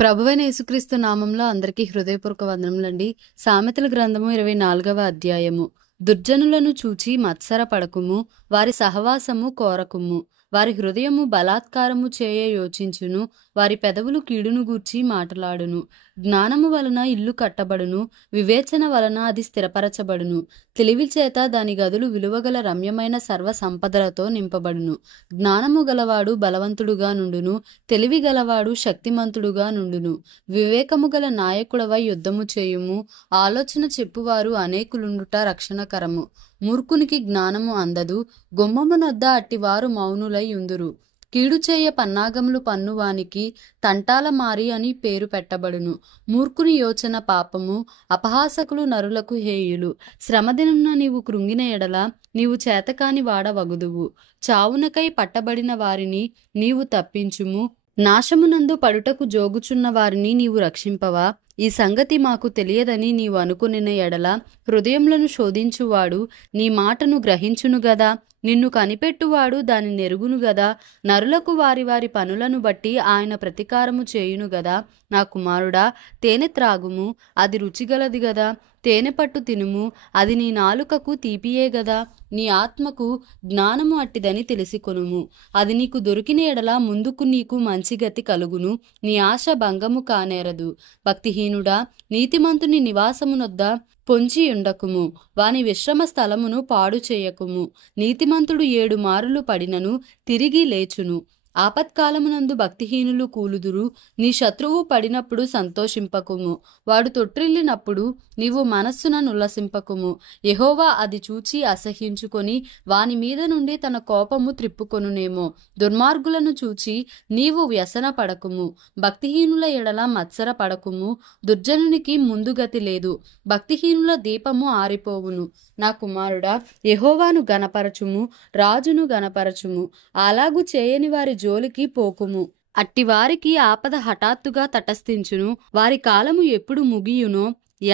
ప్రభువైన యేసుక్రీస్తు నామంలో అందరికీ హృదయపూర్వక వందనములండి. సామెతల గ్రంథము 24వ అధ్యాయము. దుర్జనులను చూచి మత్సర పడకుము, వారి సహవాసము కోరకుము. వారి హృదయము బలాత్కారము చేయ యోచించును, వారి పెదవులు కీడును గూర్చి మాటలాడును. జ్ఞానము వలన ఇల్లు కట్టబడును, వివేచన వలన అది స్థిరపరచబడును. తెలివి చేత దాని గదులు విలువగల రమ్యమైన సర్వ సంపదలతో నింపబడును. జ్ఞానము గలవాడు బలవంతుడుగా నుండును, తెలివి గలవాడు శక్తిమంతుడుగా నుండును. వివేకము గల నాయకుడవై యుద్ధము చేయుము, ఆలోచన చెప్పువారు అనేకులుండుట రక్షణకరము. మూర్ఖునికి జ్ఞానము అందదు, గుమ్మమునొద్ద అట్టివారు మౌనులై యుందురు. కీడు చేయ పన్నాగములు పన్నువానికి తంటాల మారి అని పేరు పెట్టబడును. మూర్ఖుని యోచన పాపము, అపహాసకులు నరులకు హేయులు. శ్రమదినమున నీవు కృంగిన ఎడల నీవు చేతకాని వాడవగుదువు. చావునకై పట్టబడిన వారిని నీవు తప్పించుము, నాశమునందు పడుటకు జోగుచున్న వారిని నీవు రక్షింపవా? ఈ సంగతి మాకు తెలియదని నీవు అనుకునిన ఎడల హృదయములను శోధించువాడు నీ మాటను గ్రహించును గదా. నిన్ను కనిపెట్టువాడు దాని నెరుగును గదా. నరులకు వారి వారి పనులను బట్టి ఆయన ప్రతీకారము చేయును గదా. నా కుమారుడా, తేనె త్రాగుము, అది రుచిగలది గదా. తేనె పట్టు తినుము, అది నీ నాలుకకు తీపియే గదా. నీ ఆత్మకు జ్ఞానము అట్టిదని తెలిసికొనుము. అది నీకు దొరికిన ఎడల ముందుకు నీకు మంచి గతి కలుగును. నీ ఆశ భంగము కానేరదు. భక్తిహీనుడా, నీతిమంతుని నివాసమునొద్ద పొంచి ఉండకుము, వాని విశ్రమ స్థలమును పాడు చేయకుము. నీతిమంతుడు 7 మారులు పడినను తిరిగి లేచును. ఆపత్కాలమునందు భక్తిహీనులు కూలుదురు. నీ శత్రువు పడినప్పుడు సంతోషింపకుము, వాడు తొట్టిల్లినప్పుడు నీవు మనస్సున నుల్లసింపకుము. యెహోవా అది చూచి అసహ్యించుకొని వాని మీద నుండి తన కోపము త్రిప్పుకొనునేమో. దుర్మార్గులను చూచి నీవు వ్యసన పడకుము, భక్తిహీనుల ఎడల మత్సర పడకుము. దుర్జనునికి ముందుగతి లేదు, భక్తిహీనుల దీపము ఆరిపోవును. నా కుమారుడా, యెహోవాను గనపరచుము, రాజును గనపరచుము. అలాగు చేయని వారి జోలికి పోకుము. అట్టివారికి ఆపద హఠాత్తుగా తటస్థించును. వారి కాలము ఎప్పుడు ముగియునో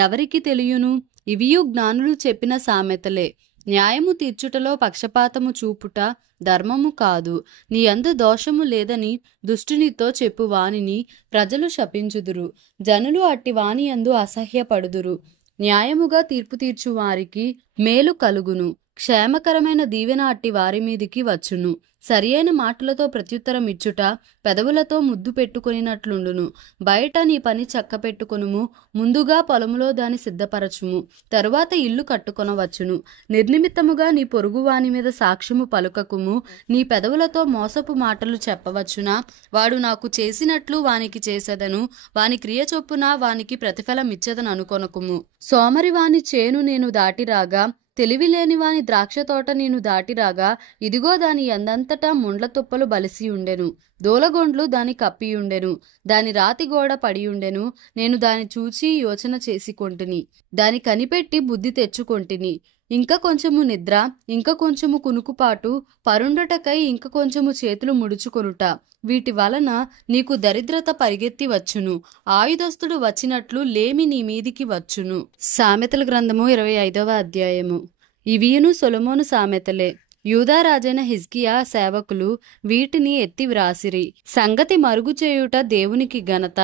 ఎవరికి తెలియను? ఇవియు జ్ఞానులు చెప్పిన సామెతలే. న్యాయము తీర్చుటలో పక్షపాతము చూపుట ధర్మము కాదు. నీ యందు దోషము లేదని దుష్టునితో చెప్పు వానిని ప్రజలు శపించుదురు. జనులు అట్టి వాని యందు అసహ్యపడుదురు. న్యాయముగా తీర్పు తీర్చు వారికి మేలు కలుగును. క్షేమకరమైన దీవెన అట్టి వారి మీదికి వచ్చును. సరియైన మాటలతో ప్రత్యుత్తరం ఇచ్చుట పెదవులతో ముద్దు పెట్టుకొనినట్లుండును. బయట నీ పని చక్క పెట్టుకొనుము, ముందుగా పొలములో దాని సిద్ధపరచుము, తరువాత ఇల్లు కట్టుకొనవచ్చును. నిర్నిమిత్తముగా నీ పొరుగు వాని మీద సాక్ష్యము పలుకకుము. నీ పెదవులతో మోసపు మాటలు చెప్పవచ్చునా? వాడు నాకు చేసినట్లు వానికి చేసేదను, వాని క్రియ చొప్పున వానికి ప్రతిఫలం ఇచ్చేదను అనుకొనకుము. సోమరి వాని చేను నేను దాటిరాగా, తెలివిలేని వాని ద్రాక్ష తోట నేను దాటిరాగా, ఇదిగో దాని ఎందంతటా ముండ్ల తుప్పలు బలిసి ఉండెను, దూలగొండ్లు దాని కప్పియుండెను, దాని రాతి గోడ పడియుండెను. నేను దాని చూచి యోచన చేసుకొంటిని, దాని కనిపెట్టి బుద్ధి తెచ్చుకొంటిని. ఇంక కొంచెము నిద్ర, ఇంక కొంచెము కునుకుపాటు, పరుండటకై ఇంక కొంచెము చేతులు ముడుచుకొనుట, వీటి వలన నీకు దరిద్రత పరిగెత్తి వచ్చును. ఆయుధస్తుడు వచ్చినట్లు లేమి నీ మీదికి వచ్చును. సామెతల గ్రంథము 25వ అధ్యాయము. ఇవియును సొలొమోను సామెతలే. యూదా రాజైన హిజ్కియా సేవకులు వీటిని ఎత్తి వ్రాసిరి. సంగతి మరుగు చేయుట దేవునికి ఘనత,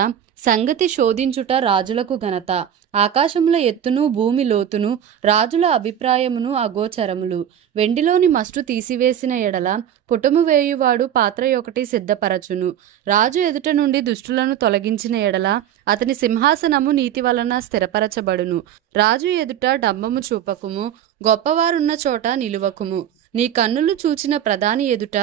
సంగతి శోధించుట రాజులకు ఘనత. ఆకాశముల ఎత్తును భూమి లోతును రాజుల అభిప్రాయమును అగోచరములు. వెండిలోని మస్టు తీసివేసిన ఎడల పుటము వేయువాడు పాత్ర ఒకటి సిద్ధపరచును. రాజు ఎదుట నుండి దుష్టులను తొలగించిన ఎడల అతని సింహాసనము నీతి వలన స్థిరపరచబడును. రాజు ఎదుట డంబము చూపకుము, గొప్పవారున్న చోట నిలువకుము. నీ కన్నులు చూచిన ప్రధాని ఎదుట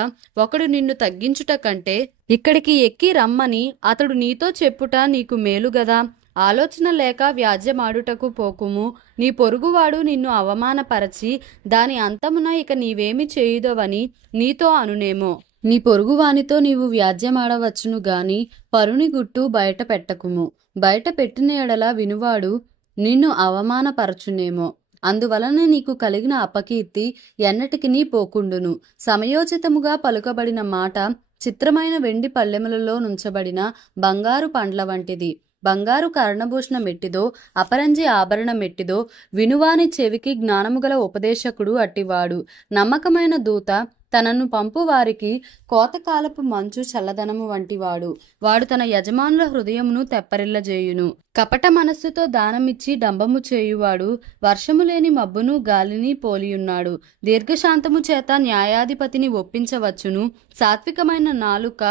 ఒకడు నిన్ను తగ్గించుట కంటే ఇక్కడికి ఎక్కి రమ్మని అతడు నీతో చెప్పుట నీకు మేలుగదా. ఆలోచన లేక వ్యాజ్యమాడుటకు పోకుము. నీ పొరుగువాడు నిన్ను అవమానపరచి దాని అంతమున ఇక నీవేమి చేయుదవని నీతో అనునేమో. నీ పొరుగువానితో నీవు వ్యాజ్యమాడవచ్చును గాని పరుని గుట్టు బయట పెట్టకుము. బయట పెట్టిన ఎడల వినువాడు నిన్ను అవమానపరచునేమో. అందువలన నీకు కలిగిన అపకీర్తి ఎన్నటికినీ పోకుండును. సమయోచితముగా పలుకబడిన మాట చిత్రమైన వెండి పల్లెములలో నుంచబడిన బంగారు పండ్ల వంటిది. బంగారు కర్ణభూషణ మెట్టిదో, అపరంజి ఆభరణ మెట్టిదో, వినువాని చెవికి జ్ఞానము గల ఉపదేశకుడు అట్టివాడు. నమ్మకమైన దూత తనను పంపు వారికి కోతకాలపు మంచు చల్లదనము వంటివాడు. వాడు తన యజమానుల హృదయమును తెప్పరిల్లజేయును. కపట మనస్సుతో దానమిచ్చి డంబము చేయువాడు వర్షము లేని మబ్బును గాలిని పోలియున్నాడు. దీర్ఘశాంతము చేత న్యాయాధిపతిని ఒప్పించవచ్చును. సాత్వికమైన నాలుక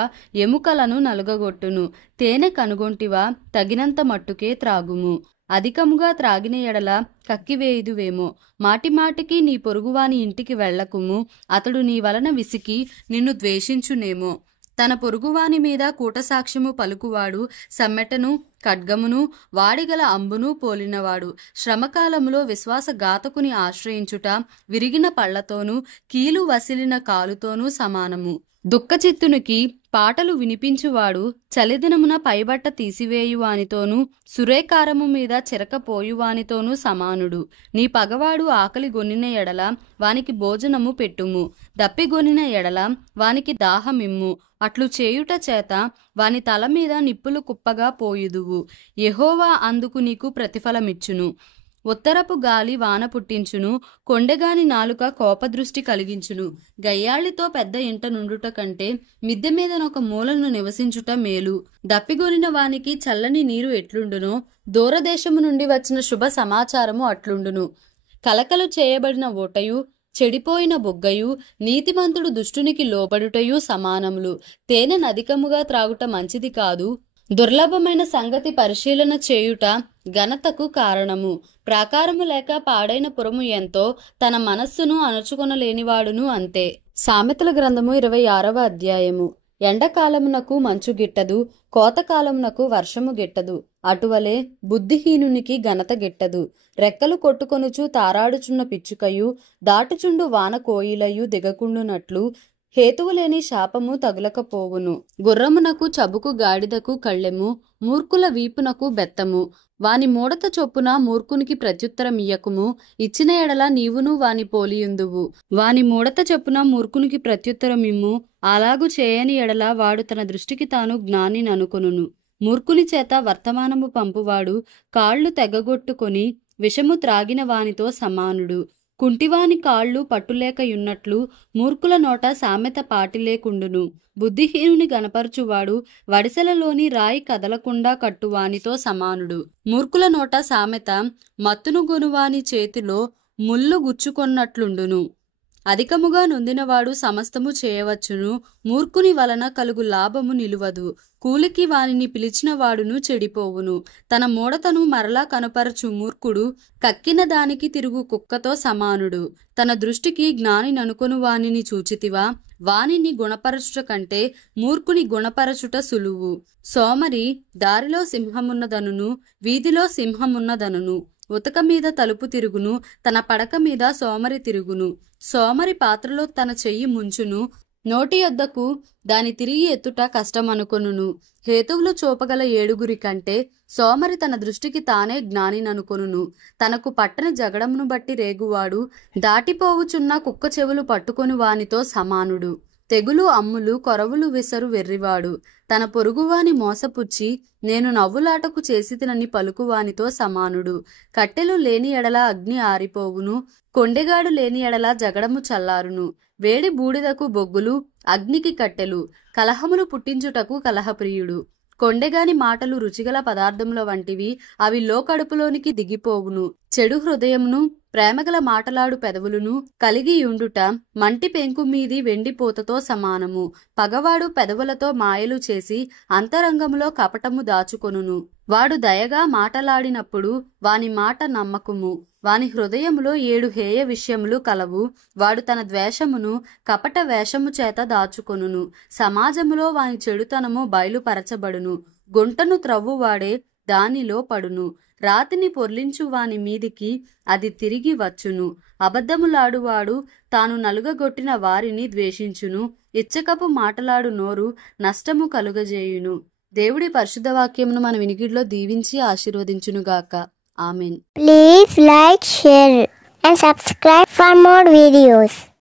ఎముకలను నలుగగొట్టును. తేనె కనుగొంటివా, తగినంత మట్టుకే త్రాగుము. అధికముగా త్రాగిన ఎడల కక్కివేయుదువేమో. మాటిమాటికి నీ పొరుగువాని ఇంటికి వెళ్ళకుము, అతడు నీ వలన విసికి నిన్ను ద్వేషించునేమో. తన పొరుగువాని మీద కూటసాక్ష్యము పలుకువాడు సమ్మెటను ఖడ్గమును వాడిగల అంబును పోలినవాడు. శ్రమకాలములో విశ్వాసఘాతకుని ఆశ్రయించుట విరిగిన పళ్లతోనూ కీలు వసిలిన కాలుతోనూ సమానము. దుఃఖచిత్తునికి పాటలు వినిపించువాడు చలిదినమున పైబట్ట తీసివేయువానితోనూ సురేకారము మీద చెరకపోయువానితోనూ సమానుడు. నీ పగవాడు ఆకలి గొనిన ఎడల వానికి భోజనము పెట్టుము, దప్పిగొనిన ఎడల వానికి దాహమిమ్ము. అట్లు చేయుట చేత వాని తల మీద నిప్పులు కుప్పగా పోయుదువు. యెహోవా అందుకు నీకు ప్రతిఫలమిచ్చును. ఉత్తరపు గాలి వాన పుట్టించును, కొండెగాని నాలుక కోపదృష్టి కలిగించును. గయ్యాళితో పెద్ద ఇంట నుండుట కంటే మిద్దె మీదనొక మూలను నివసించుట మేలు. దప్పిగొనిన వానికి చల్లని నీరు ఎట్లుండునో దూరదేశము నుండి వచ్చిన శుభ సమాచారము అట్లుండును. కలకలు చేయబడిన ఓటయు చెడిపోయిన బొగ్గయు నీతిమంతుడు దుష్టునికి లోబడుటయు సమానములు. తేనె అధికముగా త్రాగుట మంచిది కాదు. దుర్లభమైన సంగతి పరిశీలన చేయుట ఘనతకు కారణము. ప్రాకారము లేక పాడైన పురము ఎంతో, తన మనస్సును అణచుకొనలేనివాడును అంతే. సామెతల గ్రంథము 26వ అధ్యాయము. ఎండకాలమునకు మంచు గిట్టదు, కోతకాలమునకు వర్షము గిట్టదు. అటువలే బుద్ధిహీనునికి ఘనత గిట్టదు. రెక్కలు కొట్టుకొనుచు తారాడుచున్న పిచ్చుకయు దాటుచుండు వాన కోయిలయు దిగకుండునట్లు హేతువులేని శాపము తగులకపోవును. గుర్రమునకు చబుకు గాడిదకు కళ్ళెము, మూర్ఖుల వీపునకు బెత్తము. వాని మూడత చొప్పున మూర్ఖునికి ప్రత్యుత్తరమియ్యకుము, ఇచ్చిన ఎడల నీవును వాని పోలియుందువు. వాని మూడత చొప్పున మూర్ఖునికి ప్రత్యుత్తరమిమ్ము, అలాగు చేయని ఎడల వాడు తన దృష్టికి తాను జ్ఞాని ననుకొనును. మూర్ఖుని చేత వర్తమానము పంపువాడు కాళ్ళు తెగగొట్టుకొని విషము త్రాగిన వానితో సమానుడు. కుంటివాని కాళ్ళు పట్టులేకయున్నట్లు మూర్ఖుల నోట సామెత పాటిలేకుండును. బుద్ధిహీనుని గనపరచువాడు వడిసెలలోని రాయి కదలకుండా కట్టువానితో సమానుడు. మూర్ఖుల నోట సామెత మత్తును గొనువాని చేతిలో ముళ్ళు గుచ్చుకొన్నట్లుండును. అధికముగా నొందినవాడు సమస్తము చేయవచ్చును, మూర్ఖుని వలన కలుగు లాభము నిలువదు. కూలికి వానిని పిలిచిన వాడును చెడిపోవును. తన మూడతను మరలా కనపరచు మూర్ఖుడు కక్కిన దానికి తిరుగు కుక్కతో సమానుడు. తన దృష్టికి జ్ఞాని ననుకొను వానిని చూచితివా, వానిని గుణపరచుట కంటే మూర్ఖుని గుణపరచుట సులువు. సోమరి దారిలో సింహమున్నదనును, వీధిలో సింహమున్నదనును. ఉతక మీద తలుపు తిరుగును, తన పడక మీద సోమరి తిరుగును. సోమరి పాత్రలో తన చెయ్యి ముంచును, నోటి యొద్దకు దాని తిరిగి ఎత్తుట కష్టమనుకొనును. హేతువులు చూపగల 7 కంటే సోమరి తన దృష్టికి తానే జ్ఞానిననుకొనును. తనకు పట్టని జగడమును బట్టి రేగువాడు దాటిపోవుచున్న కుక్క చెవులు పట్టుకొని వానితో సమానుడు. తెగులు అమ్ములు కొరవులు విసరు వెర్రివాడు తన పొరుగువాని మోసపుచ్చి నేను నవ్వులాటకు చేసి తినని పలుకువానితో సమానుడు. కట్టెలు లేని ఎడల అగ్ని ఆరిపోవును, కొండెగాడు లేని ఎడల జగడము చల్లారును. వేడి బూడిదకు బొగ్గులు, అగ్నికి కట్టెలు, కలహములు పుట్టించుటకు కలహప్రియుడు. కొండెగాని మాటలు రుచిగల పదార్థముల వంటివి, అవి లోకడుపులోనికి దిగిపోవును. చెడు హృదయమును ప్రేమగల మాటలాడు పెదవులను కలిగియుండుట మంటి పెంకు మీది వెండిపోతతో సమానము. పగవాడు పెదవులతో మాయలు చేసి అంతరంగములో కపటము దాచుకొనును. వాడు దయగా మాటలాడినప్పుడు వాని మాట నమ్మకము. వాని హృదయములో 7 హేయ విషయములు కలవు. వాడు తన ద్వేషమును కపట వేషము చేత దాచుకొనును. సమాజములో వాని చెడుతనము బయలుపరచబడును. గుంటను త్రవ్వువాడే దానిలో పడును. రాతిని పొర్లించు వాని మీదికి అది తిరిగి వచ్చును. అబద్ధములాడువాడు తాను నలుగగొట్టిన వారిని ద్వేషించును. ఇచ్చకపు మాటలాడు నోరు నష్టము కలుగజేయును. దేవుడి పరిశుద్ధ వాక్యమును మన వినికిడిలో దీవించి ఆశీర్వదించునుగాక. Amen. Please like, share and subscribe for more videos.